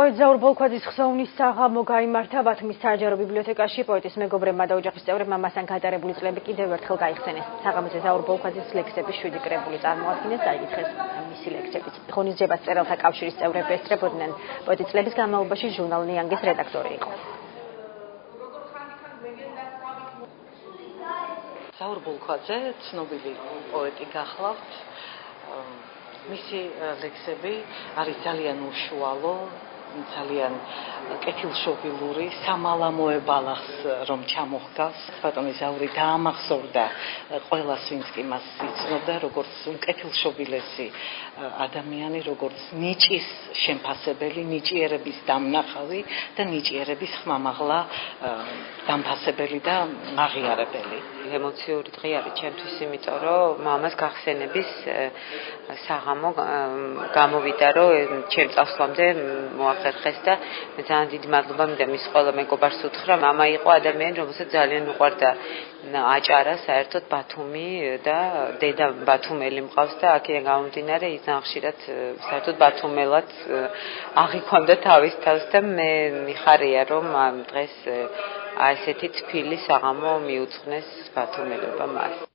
პოეტ ზაურ ბოლქვაძის ხსოვნის საღამო გაიმართა ბათუმის საჯარო ბიბლიოთეკაში. პოეტის მეგობრებმა და ოჯახის წევრებმა მასთან გატარებული წლები კიდევ ერთხელ გაიხსენეს. საღამოზე ზაურ ბოლქვაძის ლექსების 7 კრებული წარმოადგინეს, დაიკითხეს მისი ლექსებიც. ღონისძიებას მწერალთა კავშირის წევრები ესწრებოდნენ. პოეტი წლების განმავლობაში ჟურნალ ნიანგის რედაქტორი იყო. ზაურ ბოლქვაძე ცნობილი პოეტი გახლავთ. მისი ლექსები არის ძალიან უშუალო, ძალიან კეთილშობილური, სამალამოე ბალახს რომ ჩამოჰგავს. ბატონი ზაური დაამახსოვრდა ყველას, ვინც კი მას იცნობდა, როგორც უკეთილშობილესი ადამიანი, როგორც ნიჭის შემფასებელი, ნიჭიერების დამნახავი და ნიჭიერების ხმამაღლა დამფასებელი და აღიარებელი. ემოციური დღე არის ჩემთვის, იმიტომ რომ მამას გახსენების საღამო გამოვიდა, რომ ჩემ წასვლამდე მოახერხეს და მე ძალიან დიდი მადლობა მინდა მის ყველა მეგობარს უთხრა. მამა იყო ადამიანი, რომელსაც ძალიან უყვარდა აჭარა, საერთოდ ბათუმი და დედა ბათუმელი მყავს და აქედან გამომდინარე ის ძალიან ხშირად საერთოდ ბათუმელად აღიქონდა თავის თავს და მე მიხარია, რომ ამ დღეს ესეთი თბილი საღამო მიუძღვნეს ბათუმელებმა მას.